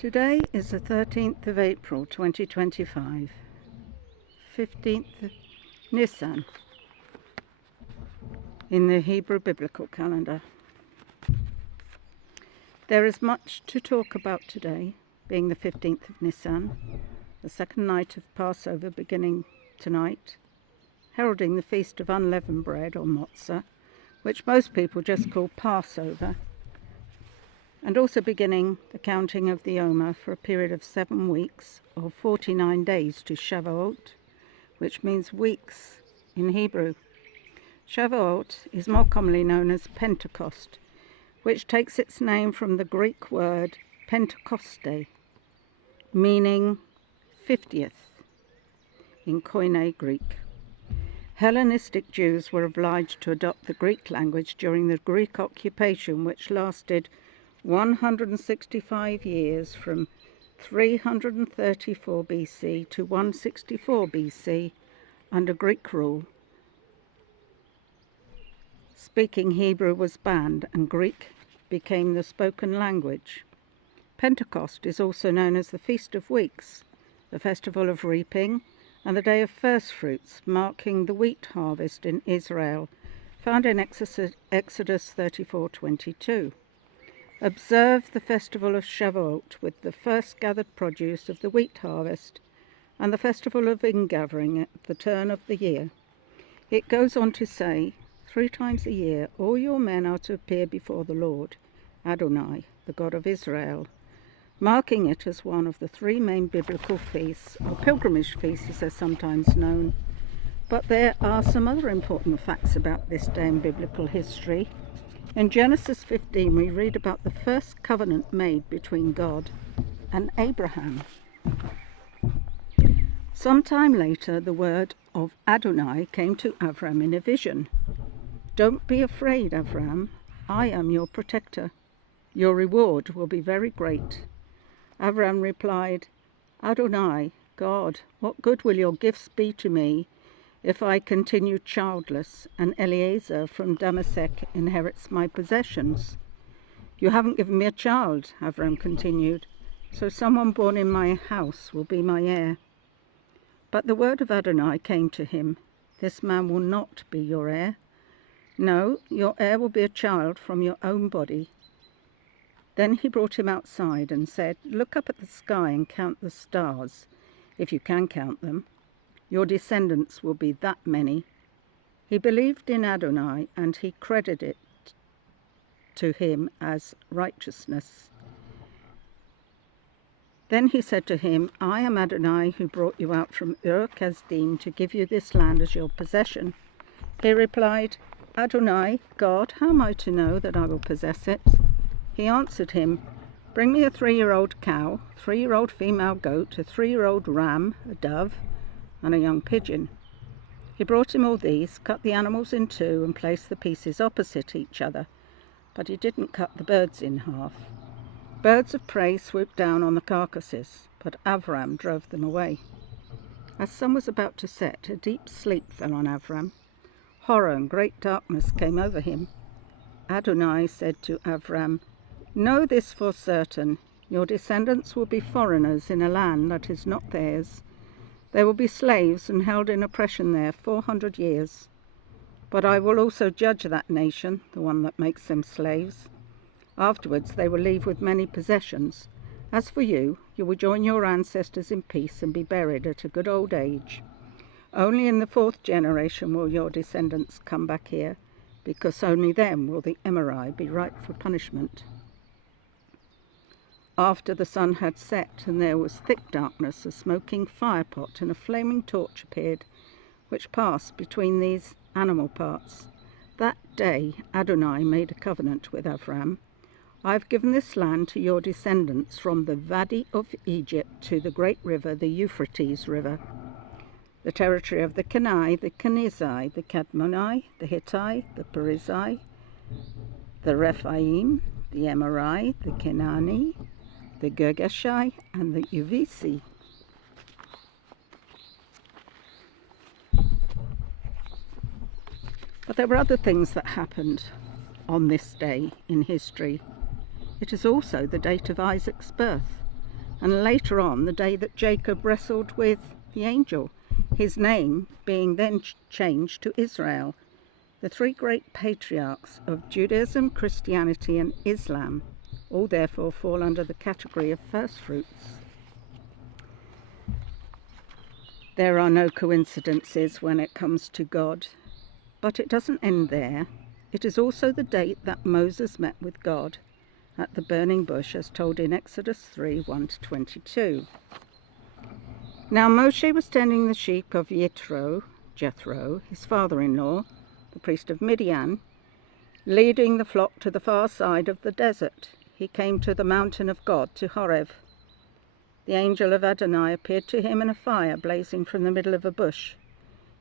Today is the 13th of April 2025, 15th Nisan in the Hebrew biblical calendar. There is much to talk about today, being the 15th of Nisan, the second night of Passover beginning tonight, heralding the Feast of Unleavened Bread, or Matzah, which most people just call Passover, and also beginning the counting of the Omer for a period of 7 weeks or 49 days to Shavuot, which means weeks in Hebrew. Shavuot is more commonly known as Pentecost, which takes its name from the Greek word Pentekoste, meaning 50th in Koine Greek. Hellenistic Jews were obliged to adopt the Greek language during the Greek occupation, which lasted 165 years from 334 BC to 164 BC under Greek rule. Speaking Hebrew was banned and Greek became the spoken language. Pentecost is also known as the Feast of Weeks, the Festival of Reaping, and the Day of First Fruits, marking the wheat harvest in Israel, found in Exodus 34:22. Observe the festival of Shavuot with the first gathered produce of the wheat harvest and the festival of ingathering at the turn of the year. It goes on to say, 3 times a year all your men are to appear before the Lord, Adonai, the God of Israel, marking it as one of the 3 main biblical feasts, or pilgrimage feasts as they're sometimes known. But there are some other important facts about this day in biblical history. In Genesis 15, we read about the first covenant made between God and Abraham. Sometime later, the word of Adonai came to Avram in a vision. "Don't be afraid, Avram. I am your protector. Your reward will be very great." Avram replied, "Adonai, God, what good will your gifts be to me if I continue childless and Eliezer from Damascus inherits my possessions?" "You haven't given me a child," Avram continued, "so someone born in my house will be my heir." But the word of Adonai came to him, "This man will not be your heir. No, your heir will be a child from your own body." Then he brought him outside and said, "Look up at the sky and count the stars, if you can count them. Your descendants will be that many." He believed in Adonai, and he credited it to him as righteousness. Then he said to him, "I am Adonai who brought you out from Ur-Kasdim to give you this land as your possession." He replied, "Adonai, God, how am I to know that I will possess it?" He answered him, "Bring me a 3-year-old cow, 3-year-old female goat, a 3-year-old ram, a dove, and a young pigeon." He brought him all these, cut the animals in 2, and placed the pieces opposite each other, but he didn't cut the birds in half. Birds of prey swooped down on the carcasses, but Avram drove them away. As sun was about to set, a deep sleep fell on Avram. Horror and great darkness came over him. Adonai said to Avram, "Know this for certain, your descendants will be foreigners in a land that is not theirs. They will be slaves and held in oppression there 400 years. But I will also judge that nation, the one that makes them slaves. Afterwards they will leave with many possessions. As for you, you will join your ancestors in peace and be buried at a good old age. Only in the 4th generation will your descendants come back here, because only then will the Emori be ripe for punishment." After the sun had set and there was thick darkness, a smoking firepot and a flaming torch appeared, which passed between these animal parts. That day Adonai made a covenant with Avram. "I have given this land to your descendants from the Valley of Egypt to the great river, the Euphrates River, the territory of the Kenai, the Kenizzai, the Kadmonai, the Hittai, the Perizzai, the Rephaim, the Emori, the Kenani, the Girgashai, and the Uvisi." But there were other things that happened on this day in history. It is also the date of Isaac's birth. and later on the day that Jacob wrestled with the angel, his name being then changed to Israel. The three great patriarchs of Judaism, Christianity and Islam all therefore fall under the category of first fruits. There are no coincidences when it comes to God, but it doesn't end there. It is also the date that Moses met with God at the burning bush, as told in Exodus 3, 1-22. Now Moshe was tending the sheep of Jethro, his father-in-law, the priest of Midian, leading the flock to the far side of the desert. He came to the mountain of God, to Horeb. The angel of Adonai appeared to him in a fire blazing from the middle of a bush.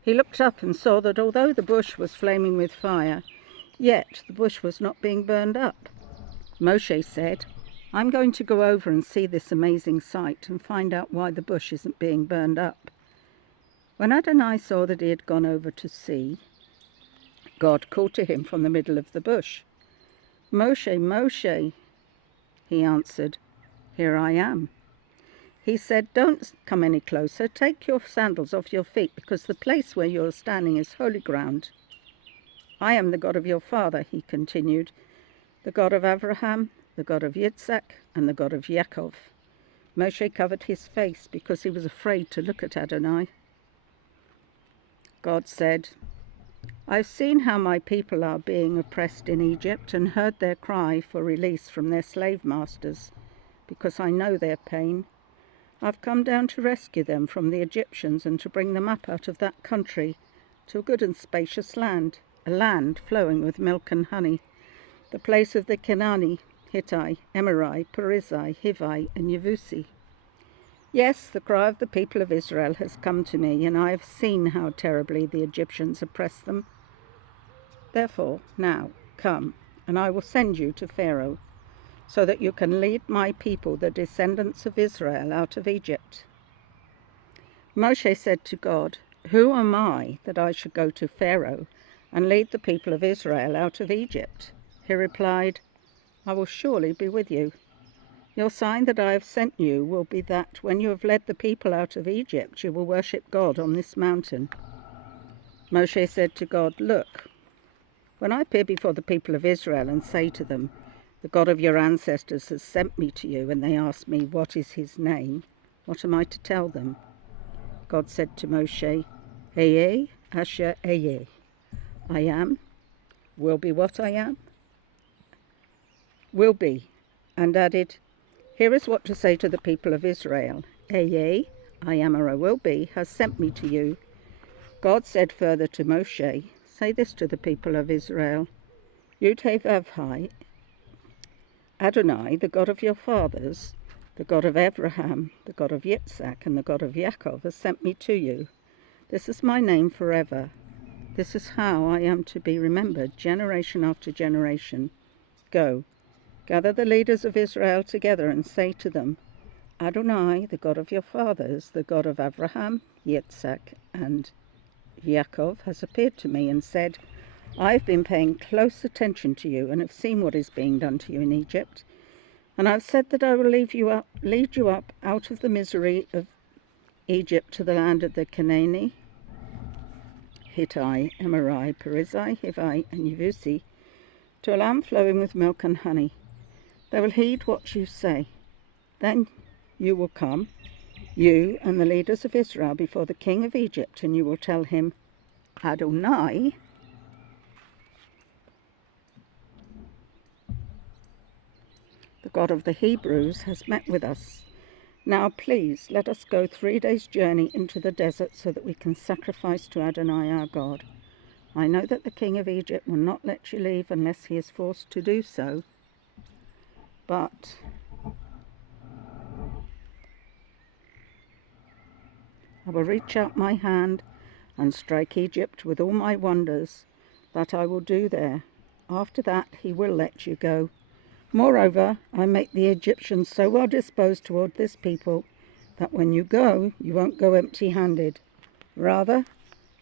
He looked up and saw that although the bush was flaming with fire, yet the bush was not being burned up. Moshe said, "I'm going to go over and see this amazing sight and find out why the bush isn't being burned up." When Adonai saw that he had gone over to see, God called to him from the middle of the bush. "Moshe, Moshe," he answered. "Here I am." He said, "Don't come any closer. Take your sandals off your feet, because the place where you are standing is holy ground. I am the God of your father," he continued, "the God of Abraham, the God of Yitzhak, and the God of Yaakov." Moshe covered his face because he was afraid to look at Adonai. God said, "I've seen how my people are being oppressed in Egypt and heard their cry for release from their slave masters, because I know their pain. I've come down to rescue them from the Egyptians and to bring them up out of that country to a good and spacious land, a land flowing with milk and honey, the place of the Canaani, Hittite, Amorite, Perizzite, Hivite, and Yevusi. Yes, the cry of the people of Israel has come to me, and I have seen how terribly the Egyptians oppress them. Therefore, now, come, and I will send you to Pharaoh, so that you can lead my people, the descendants of Israel, out of Egypt." Moshe said to God, "Who am I that I should go to Pharaoh and lead the people of Israel out of Egypt?" He replied, "I will surely be with you. Your sign that I have sent you will be that when you have led the people out of Egypt, you will worship God on this mountain." Moshe said to God, "Look, when I appear before the people of Israel and say to them, 'The God of your ancestors has sent me to you,' and they ask me, 'What is his name?' what am I to tell them?" God said to Moshe, "Ehyeh Asher Ehyeh. I am, will be what I am, will be," and added, "Here is what to say to the people of Israel. Ehyeh, I am or I will be, has sent me to you." God said further to Moshe, "Say this to the people of Israel. Yud-Heh-Vav-Heh, Adonai, the God of your fathers, the God of Abraham, the God of Yitzhak, and the God of Yaakov, has sent me to you. This is my name forever. This is how I am to be remembered generation after generation. Go, gather the leaders of Israel together and say to them, 'Adonai, the God of your fathers, the God of Abraham, Yitzhak, and Yaakov, has appeared to me and said, I've been paying close attention to you and have seen what is being done to you in Egypt. And I've said that I will lead you up out of the misery of Egypt to the land of the Canaani, Hittite, Amorite, Perizzite, Hivite, and Yevusi, to a land flowing with milk and honey. They will heed what you say. Then you will come, you and the leaders of Israel, before the king of Egypt, and you will tell him, Adonai, the God of the Hebrews, has met with us. Now please let us go 3 days' journey into the desert so that we can sacrifice to Adonai our God. I know that the king of Egypt will not let you leave unless he is forced to do so. But I will reach out my hand and strike Egypt with all my wonders that I will do there. After that he will let you go. Moreover, I make the Egyptians so well disposed toward this people that when you go, you won't go empty-handed. Rather,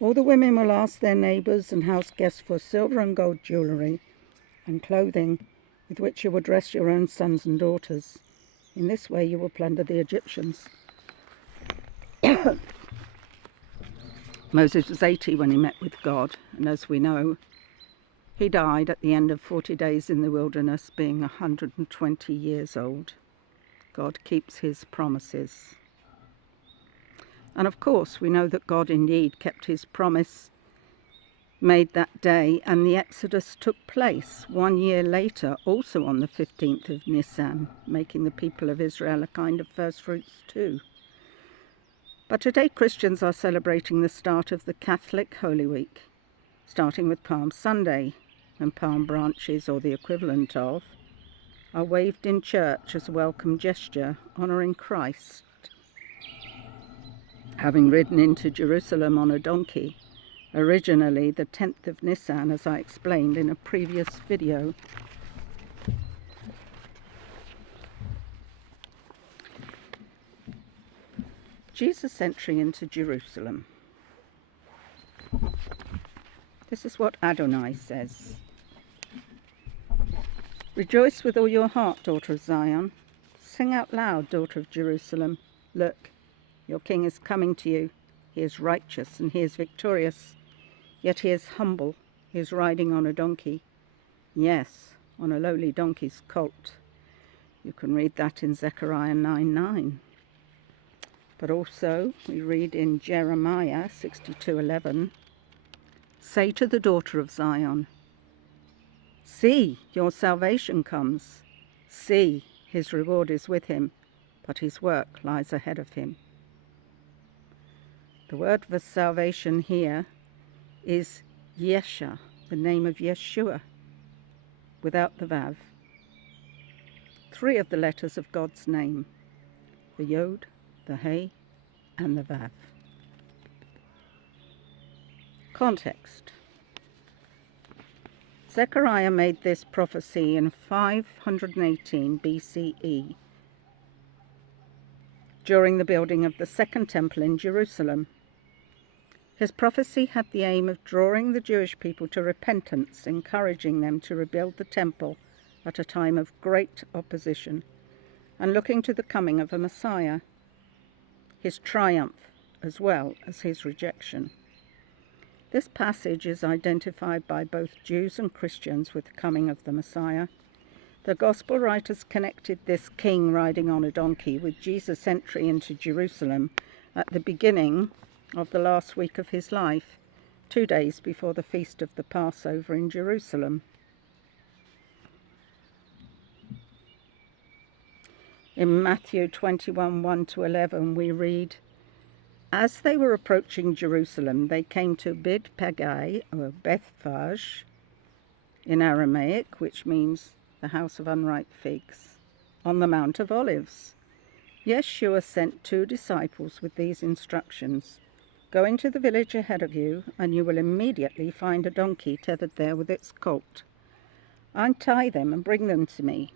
all the women will ask their neighbors and house guests for silver and gold jewelry and clothing with which you will dress your own sons and daughters. In this way you will plunder the Egyptians. Moses was 80 when he met with God, and as we know, he died at the end of 40 days in the wilderness, being 120 years old. God keeps his promises. And of course, we know that God indeed kept his promise made that day, and the Exodus took place 1 year later, also on the 15th of Nisan, making the people of Israel a kind of first fruits too. But today Christians are celebrating the start of the Catholic Holy Week, starting with Palm Sunday, and palm branches, or the equivalent of, are waved in church as a welcome gesture honouring Christ, having ridden into Jerusalem on a donkey, originally the 10th of Nisan, as I explained in a previous video. Jesus' entry into Jerusalem. This is what Adonai says. Rejoice with all your heart, daughter of Zion. Sing out loud, daughter of Jerusalem. Look, your king is coming to you. He is righteous and he is victorious. Yet he is humble. He is riding on a donkey. Yes, on a lowly donkey's colt. You can read that in Zechariah 9:9. But also we read in Jeremiah 62:11, say to the daughter of Zion, see, your salvation comes. See, his reward is with him, but his work lies ahead of him. The word for salvation here is Yesha, the name of Yeshua, without the Vav. 3 of the letters of God's name, the Yod, the Hey, and the Vav. Context. Zechariah made this prophecy in 518 BCE, during the building of the Second Temple in Jerusalem. His prophecy had the aim of drawing the Jewish people to repentance, encouraging them to rebuild the temple at a time of great opposition, and looking to the coming of a Messiah, his triumph as well as his rejection. This passage is identified by both Jews and Christians with the coming of the Messiah. The Gospel writers connected this king riding on a donkey with Jesus' entry into Jerusalem at the beginning of the last week of his life, 2 days before the feast of the Passover in Jerusalem. In Matthew 21:1-11 we read, as they were approaching Jerusalem, they came to Bethphage, or Bethphage in Aramaic, which means the house of unripe figs, on the Mount of Olives. Yeshua sent 2 disciples with these instructions. Go into the village ahead of you, and you will immediately find a donkey tethered there with its colt. Untie them and bring them to me.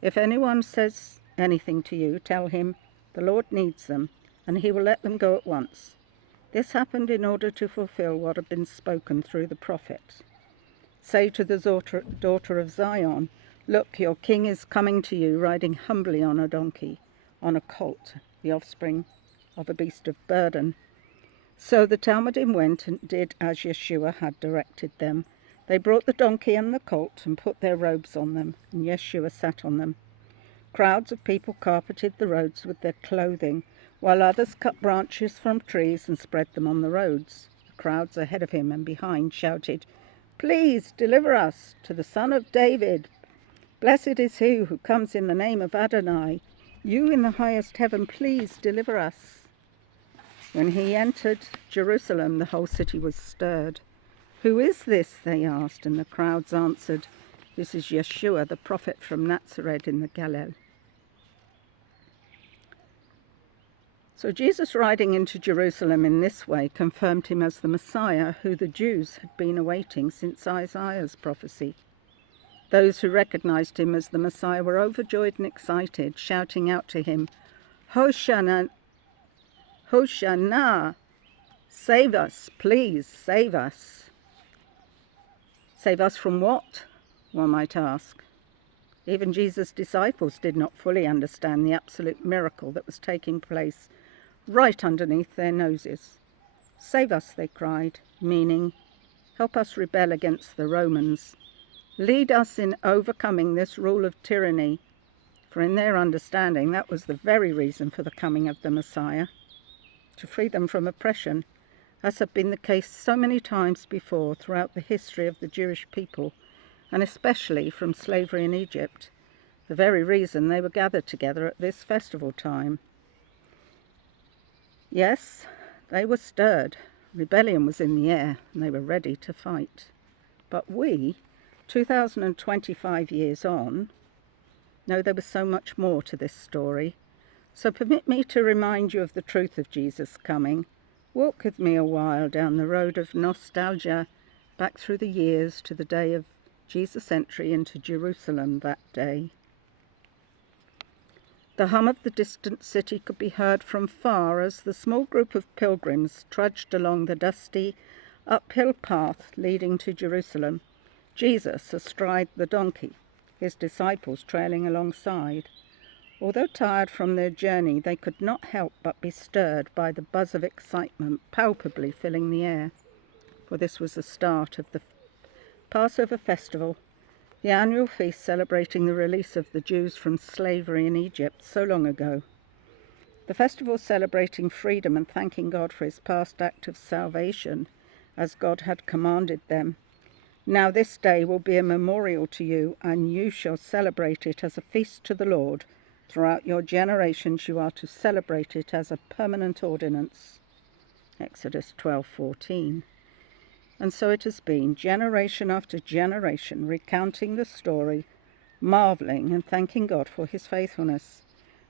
If anyone says anything to you, tell him, the Lord needs them, and he will let them go at once. This happened in order to fulfill what had been spoken through the prophet. Say to the daughter of Zion, look, your king is coming to you, riding humbly on a donkey, on a colt, the offspring of a beast of burden. So the Talmudim went and did as Yeshua had directed them. They brought the donkey and the colt and put their robes on them, and Yeshua sat on them. Crowds of people carpeted the roads with their clothing, while others cut branches from trees and spread them on the roads. The crowds ahead of him and behind shouted, please deliver us to the Son of David. Blessed is he who comes in the name of Adonai. You in the highest heaven, please deliver us. When he entered Jerusalem, the whole city was stirred. Who is this? They asked, and the crowds answered, this is Yeshua, the prophet from Nazareth in the Galilee. So Jesus riding into Jerusalem in this way confirmed him as the Messiah who the Jews had been awaiting since Isaiah's prophecy. Those who recognized him as the Messiah were overjoyed and excited, shouting out to him, Hosanna, Hosanna, save us, please, save us. Save us from what? One might ask. Even Jesus' disciples did not fully understand the absolute miracle that was taking place right underneath their noses. "Save us," they cried, meaning, help us rebel against the Romans. Lead us in overcoming this rule of tyranny. For in their understanding, that was the very reason for the coming of the Messiah, to free them from oppression, as had been the case so many times before throughout the history of the Jewish people, and especially from slavery in Egypt, the very reason they were gathered together at this festival time. Yes, they were stirred. Rebellion was in the air, and they were ready to fight. But we, 2025 years on, know there was so much more to this story. So permit me to remind you of the truth of Jesus' coming. Walk with me a while down the road of nostalgia, back through the years to the day of Jesus' entry into Jerusalem that day. The hum of the distant city could be heard from far as the small group of pilgrims trudged along the dusty, uphill path leading to Jerusalem, Jesus astride the donkey, his disciples trailing alongside. Although tired from their journey, they could not help but be stirred by the buzz of excitement palpably filling the air, for this was the start of the Passover festival, the annual feast celebrating the release of the Jews from slavery in Egypt so long ago. The festival celebrating freedom and thanking God for his past act of salvation, as God had commanded them. Now this day will be a memorial to you, and you shall celebrate it as a feast to the Lord. Throughout your generations you are to celebrate it as a permanent ordinance. Exodus 12:14. And so it has been, generation after generation, recounting the story, marvelling and thanking God for his faithfulness,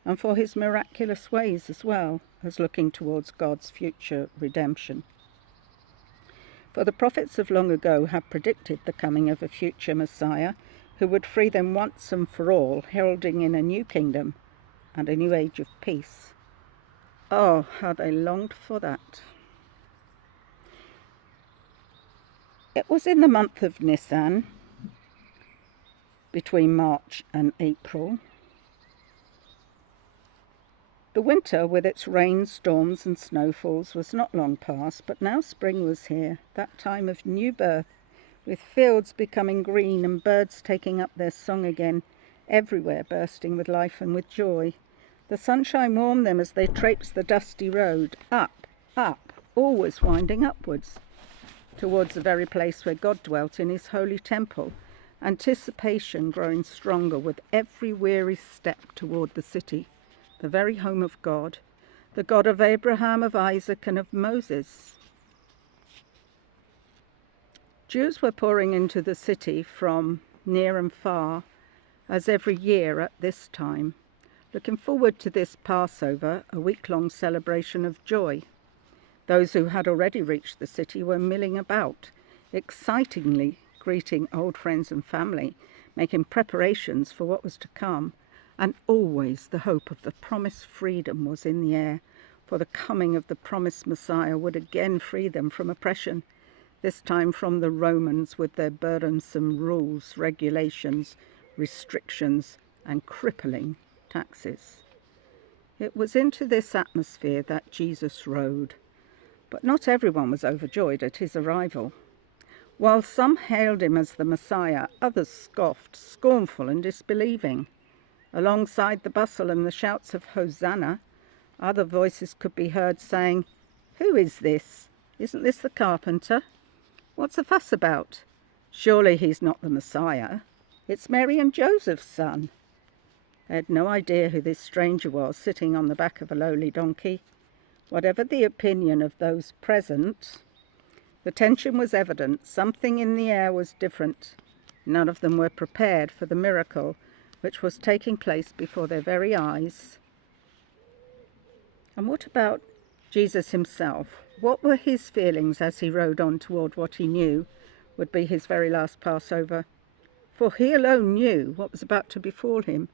and for his miraculous ways as well as looking towards God's future redemption. For the prophets of long ago have predicted the coming of a future Messiah who would free them once and for all, heralding in a new kingdom and a new age of peace. Oh, how they longed for that. It was in the month of Nisan, between March and April. The winter, with its rains, storms and snowfalls, was not long past, but now spring was here, that time of new birth, with fields becoming green and birds taking up their song again, everywhere bursting with life and with joy. The sunshine warmed them as they traipsed the dusty road, up, always winding upwards, towards the very place where God dwelt in his holy temple, anticipation growing stronger with every weary step toward the city, the very home of God, the God of Abraham, of Isaac, and of Moses. Jews were pouring into the city from near and far, as every year at this time, looking forward to this Passover, a week-long celebration of joy. Those who had already reached the city were milling about, excitingly greeting old friends and family, making preparations for what was to come, and always the hope of the promised freedom was in the air, for the coming of the promised Messiah would again free them from oppression, this time from the Romans with their burdensome rules, regulations, restrictions, and crippling taxes. It was into this atmosphere that Jesus rode. But not everyone was overjoyed at his arrival. While some hailed him as the Messiah, others scoffed, scornful and disbelieving. Alongside the bustle and the shouts of Hosanna, other voices could be heard saying, "Who is this? Isn't this the carpenter? What's the fuss about? Surely he's not the Messiah. It's Mary and Joseph's son." They had no idea who this stranger was, sitting on the back of a lowly donkey. Whatever the opinion of those present, the tension was evident. Something in the air was different. None of them were prepared for the miracle which was taking place before their very eyes. And what about Jesus himself? What were his feelings as he rode on toward what he knew would be his very last Passover? For he alone knew what was about to befall him.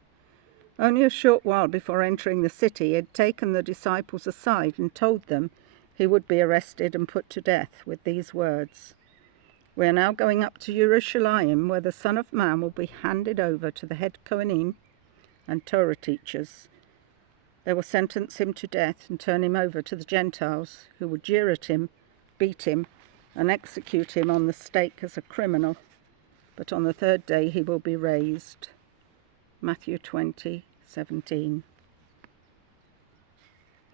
Only a short while before entering the city, he had taken the disciples aside and told them he would be arrested and put to death with these words, We are now going up to Jerusalem, where the Son of Man will be handed over to the head Kohanim and Torah teachers. They will sentence him to death and turn him over to the Gentiles, who will jeer at him, beat him, and execute him on the stake as a criminal. But on the third day he will be raised. Matthew 20:17.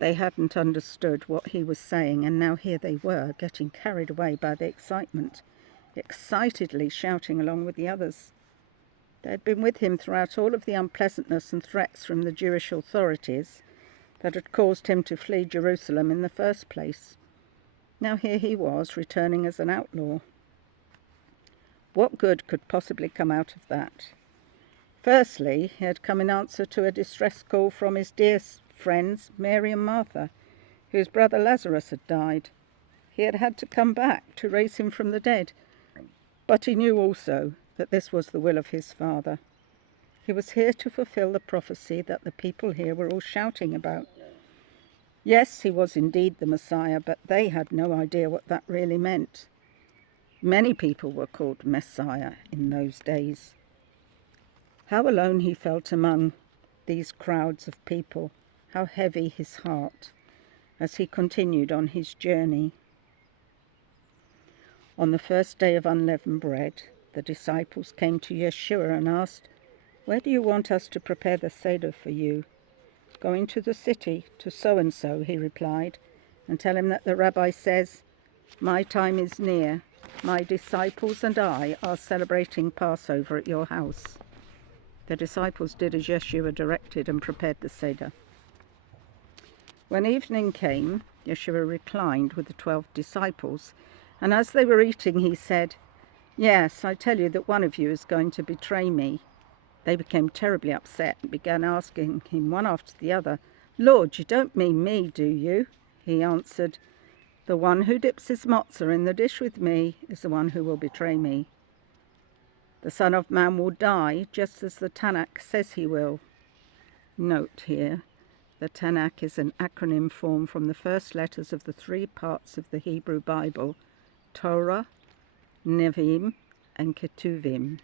They hadn't understood what he was saying, and now here they were, getting carried away by the excitement, excitedly shouting along with the others. They had been with him throughout all of the unpleasantness and threats from the Jewish authorities that had caused him to flee Jerusalem in the first place. Now here he was, returning as an outlaw. What good could possibly come out of that? Firstly, he had come in answer to a distress call from his dear friends Mary and Martha, whose brother Lazarus had died. He had had to come back to raise him from the dead, but he knew also that this was the will of his Father. He was here to fulfill the prophecy that the people here were all shouting about. Yes, he was indeed the Messiah, but they had no idea what that really meant. Many people were called Messiah in those days. How alone he felt among these crowds of people, how heavy his heart as he continued on his journey. On the first day of unleavened bread, the disciples came to Yeshua and asked, "Where do you want us to prepare the Seder for you?" "Go into the city to so-and-so," he replied, "and tell him that the rabbi says, 'My time is near. My disciples and I are celebrating Passover at your house.'" The disciples did as Yeshua directed and prepared the Seder. When evening came, Yeshua reclined with the 12 disciples, and as they were eating, he said, "Yes, I tell you that one of you is going to betray me." They became terribly upset and began asking him one after the other, "Lord, you don't mean me, do you?" He answered, "The one who dips his matzah in the dish with me is the one who will betray me. The Son of Man will die just as the Tanakh says he will." Note here, the Tanakh is an acronym formed from the first letters of the 3 parts of the Hebrew Bible, Torah, Nevi'im, and Ketuvim.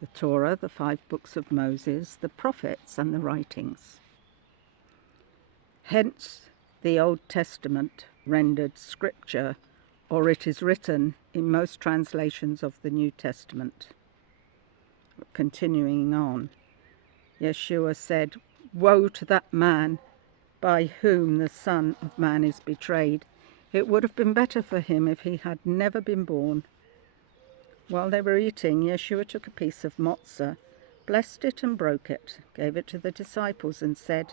The Torah, the 5 books of Moses, the prophets, and the writings. Hence, the Old Testament rendered scripture, or it is written in most translations of the New Testament. Continuing on, Yeshua said, "Woe to that man by whom the Son of Man is betrayed. It would have been better for him if he had never been born." While they were eating, Yeshua took a piece of matzah, blessed it and broke it, gave it to the disciples and said,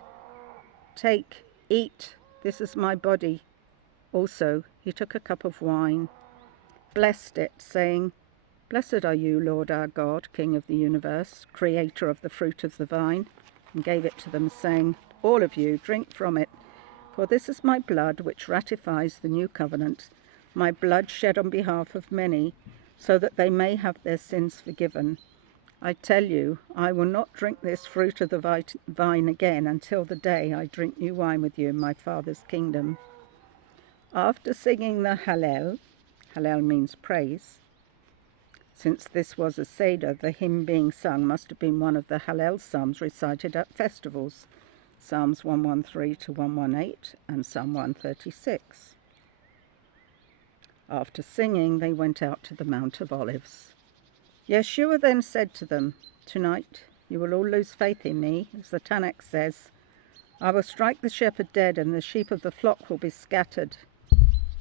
"Take, eat, this is my body." Also, he took a cup of wine, blessed it, saying, "Blessed are you, Lord our God, King of the universe, creator of the fruit of the vine," and gave it to them, saying, "All of you, drink from it, for this is my blood which ratifies the new covenant, my blood shed on behalf of many, so that they may have their sins forgiven. I tell you, I will not drink this fruit of the vine again until the day I drink new wine with you in my Father's kingdom." After singing the Hallel, Hallel means praise. Since this was a Seder, the hymn being sung must have been one of the Hallel psalms recited at festivals, Psalms 113 to 118 and Psalm 136. After singing, they went out to the Mount of Olives. Yeshua then said to them, "Tonight you will all lose faith in me, as the Tanakh says. I will strike the shepherd dead, and the sheep of the flock will be scattered."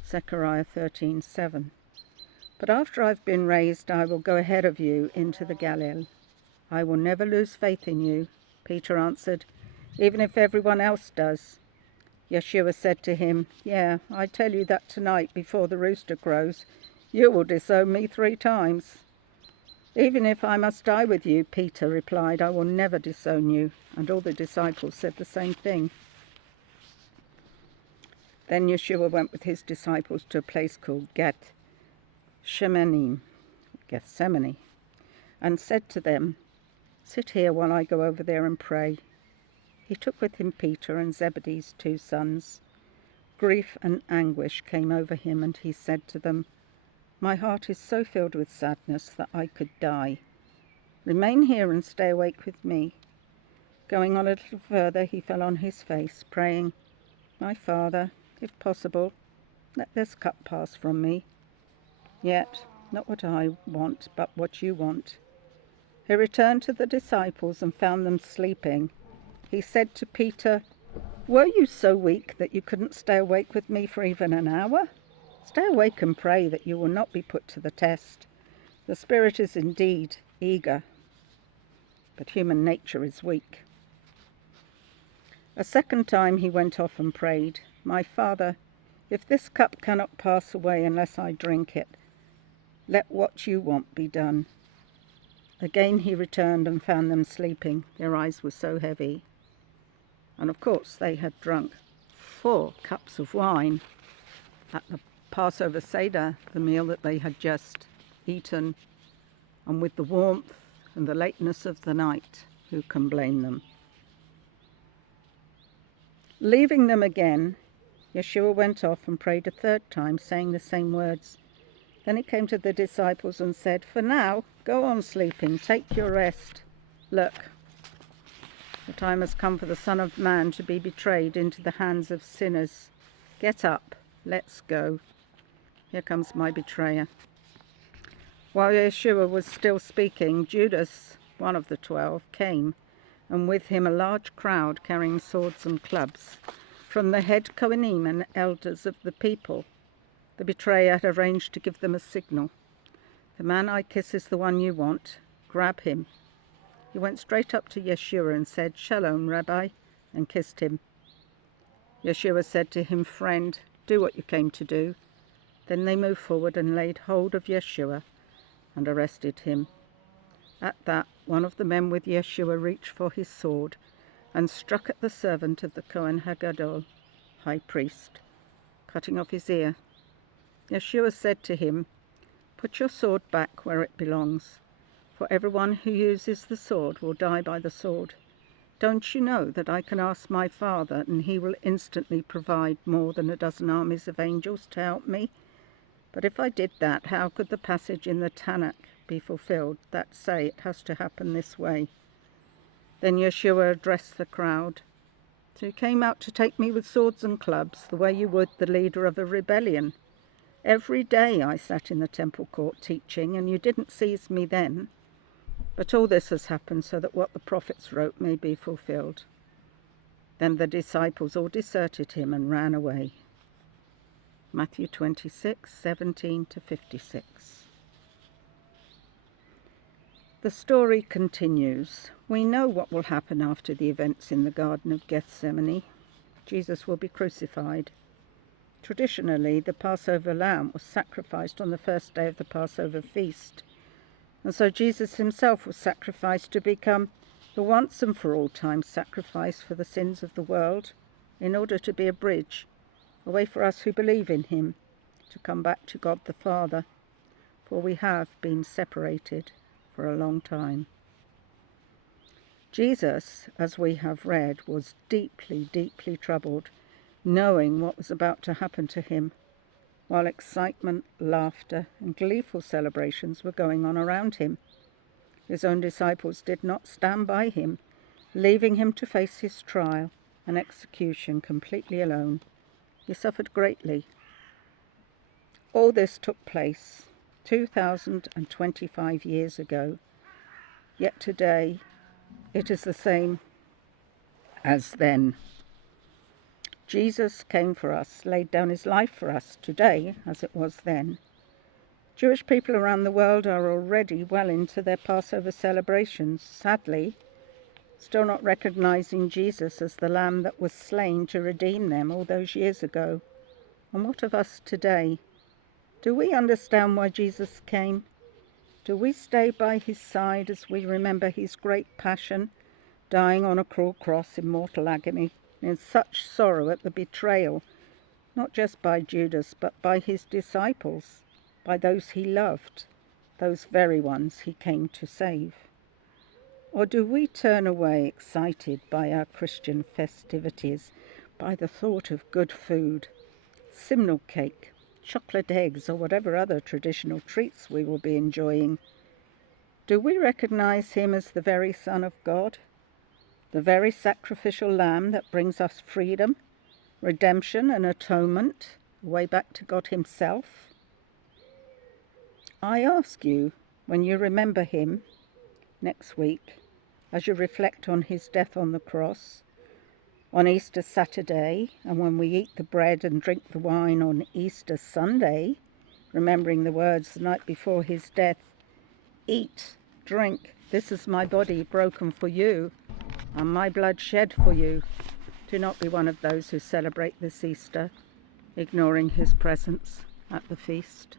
Zechariah 13:7. "But after I've been raised, I will go ahead of you into the Galilee." "I will never lose faith in you," Peter answered, "even if everyone else does." Yeshua said to him, "Yeah, I tell you that tonight before the rooster crows, you will disown me 3 times. "Even if I must die with you," Peter replied, "I will never disown you." And all the disciples said the same thing. Then Yeshua went with his disciples to a place called Gethsemane, and said to them, "Sit here while I go over there and pray." He took with him Peter and Zebedee's 2 sons. Grief and anguish came over him, and he said to them, My heart is so filled with sadness that I could die. Remain here and stay awake with me." Going on a little further, he fell on his face, praying, "My Father, if possible, let this cup pass from me. Yet, not what I want, but what you want." He returned to the disciples and found them sleeping. He said to Peter, "Were you so weak that you couldn't stay awake with me for even an hour? Stay awake and pray that you will not be put to the test. The spirit is indeed eager, but human nature is weak." A second time he went off and prayed, "My Father, if this cup cannot pass away unless I drink it, let what you want be done." Again he returned and found them sleeping. Their eyes were so heavy. And of course they had drunk 4 cups of wine at the Passover Seder, the meal that they had just eaten, and with the warmth and the lateness of the night, who can blame them? Leaving them again, Yeshua went off and prayed a third time, saying the same words. Then he came to the disciples and said, "For now, go on sleeping, take your rest. Look, the time has come for the Son of Man to be betrayed into the hands of sinners. Get up, let's go. Here comes my betrayer." While Yeshua was still speaking, Judas, one of the 12, came, and with him a large crowd carrying swords and clubs, from the head Kohanim and elders of the people. The betrayer had arranged to give them a signal. "The man I kiss is the one you want. Grab him." He went straight up to Yeshua and said, "Shalom, Rabbi," and kissed him. Yeshua said to him, "Friend, do what you came to do." Then they moved forward and laid hold of Yeshua and arrested him. At that, one of the men with Yeshua reached for his sword and struck at the servant of the Kohen Hagadol, high priest, cutting off his ear. Yeshua said to him, "Put your sword back where it belongs, for everyone who uses the sword will die by the sword. Don't you know that I can ask my Father, and he will instantly provide more than a dozen armies of angels to help me? But if I did that, how could the passage in the Tanakh be fulfilled that say it has to happen this way?" Then Yeshua addressed the crowd. "So you came out to take me with swords and clubs, the way you would the leader of a rebellion. Every day I sat in the temple court teaching, and you didn't seize me then. But all this has happened so that what the prophets wrote may be fulfilled." Then the disciples all deserted him and ran away. Matthew 26:17-56. The story continues. We know what will happen after the events in the Garden of Gethsemane. Jesus will be crucified. Traditionally, the Passover lamb was sacrificed on the first day of the Passover feast, and so Jesus himself was sacrificed to become the once and for all time sacrifice for the sins of the world, in order to be a bridge, a way for us who believe in him to come back to God the Father, for we have been separated for a long time. Jesus, as we have read, was deeply, deeply troubled, knowing what was about to happen to him, while excitement, laughter, and gleeful celebrations were going on around him. His own disciples did not stand by him, leaving him to face his trial and execution completely alone. He suffered greatly. All this took place 2025 years ago, yet today it is the same as then. Jesus came for us, laid down his life for us today as it was then. Jewish people around the world are already well into their Passover celebrations, sadly, still not recognizing Jesus as the lamb that was slain to redeem them all those years ago. And what of us today? Do we understand why Jesus came? Do we stay by his side as we remember his great passion, dying on a cruel cross in mortal agony, in such sorrow at the betrayal, not just by Judas, but by his disciples, by those he loved, those very ones he came to save? Or do we turn away excited by our Christian festivities, by the thought of good food, simnel cake, chocolate eggs, or whatever other traditional treats we will be enjoying, do we recognize him as the very Son of God, the very sacrificial lamb that brings us freedom, redemption and atonement, way back to God himself? I ask you, when you remember him next week, as you reflect on his death on the cross, on Easter Saturday, and when we eat the bread and drink the wine on Easter Sunday, remembering the words the night before his death, "Eat, drink, this is my body broken for you, and my blood shed for you." Do not be one of those who celebrate this Easter, ignoring his presence at the feast.